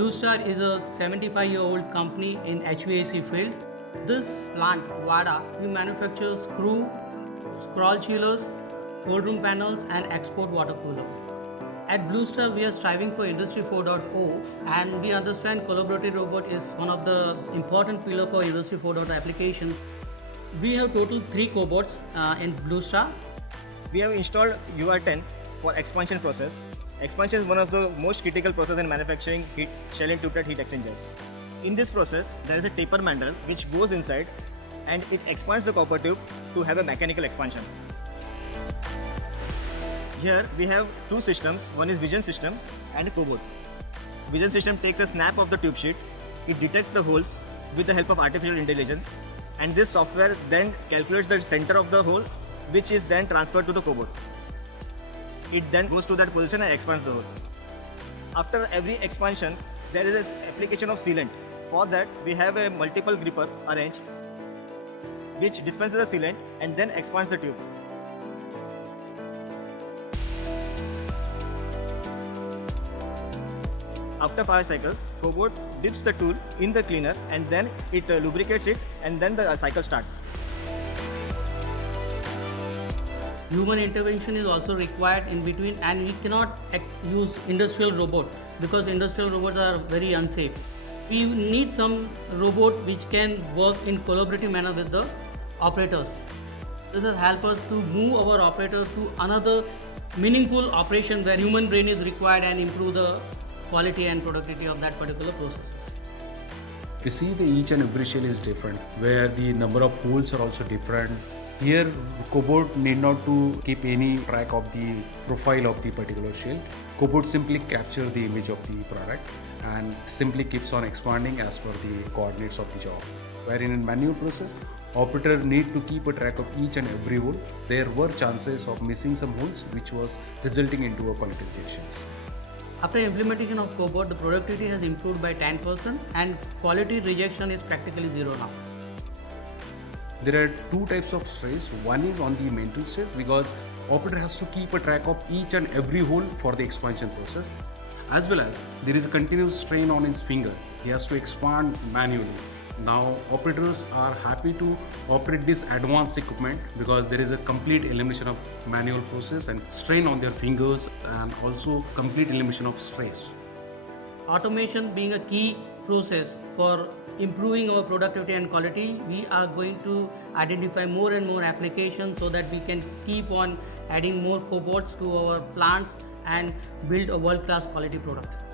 Blue Star is a 75-year-old company in HVAC field. This plant, VADA, we manufacture scroll chillers, cold room panels and export water coolers. At Blue Star, we are striving for Industry 4.0 and we understand collaborative robot is one of the important pillar for Industry 4.0 applications. We have total 3 cobots in Blue Star. We have installed UR10 for expansion process. Expansion is one of the most critical process in manufacturing shell and tube-tight heat exchangers. In this process, there is a taper mandrel which goes inside and it expands the copper tube to have a mechanical expansion. Here we have 2 systems, one is vision system and a cobot. Vision system takes a snap of the tube sheet, it detects the holes with the help of artificial intelligence, and this software then calculates the center of the hole, which is then transferred to the cobot. It then goes to that position and expands the hole. After every expansion, there is an application of sealant. For that, we have a multiple gripper arranged, which dispenses the sealant and then expands the tube. After 5 cycles, cobot dips the tool in the cleaner and then it lubricates it and then the cycle starts. Human intervention is also required in between and we cannot use industrial robot because industrial robots are very unsafe. We need some robot which can work in collaborative manner with the operators. This has helped us to move our operators to another meaningful operation where human brain is required and improve the quality and productivity of that particular process. We see the each and every shell is different, where the number of holes are also different. Here, cobot need not to keep any track of the profile of the particular shell. Cobot simply capture the image of the product and simply keeps on expanding as per the coordinates of the job. Wherein in manual process, operator need to keep a track of each and every hole. There were chances of missing some holes which was resulting into a point rejections. After implementation of cobot, the productivity has improved by 10% and quality rejection is practically zero now. There are 2 types of stress. One is on the mental stress because operator has to keep a track of each and every hole for the expansion process, as well as there is a continuous strain on his finger. He has to expand manually. Now operators are happy to operate this advanced equipment because there is a complete elimination of manual process and strain on their fingers and also complete elimination of stress. Automation being a key process for improving our productivity and quality, we are going to identify more and more applications so that we can keep on adding more cobots to our plants and build a world-class quality product.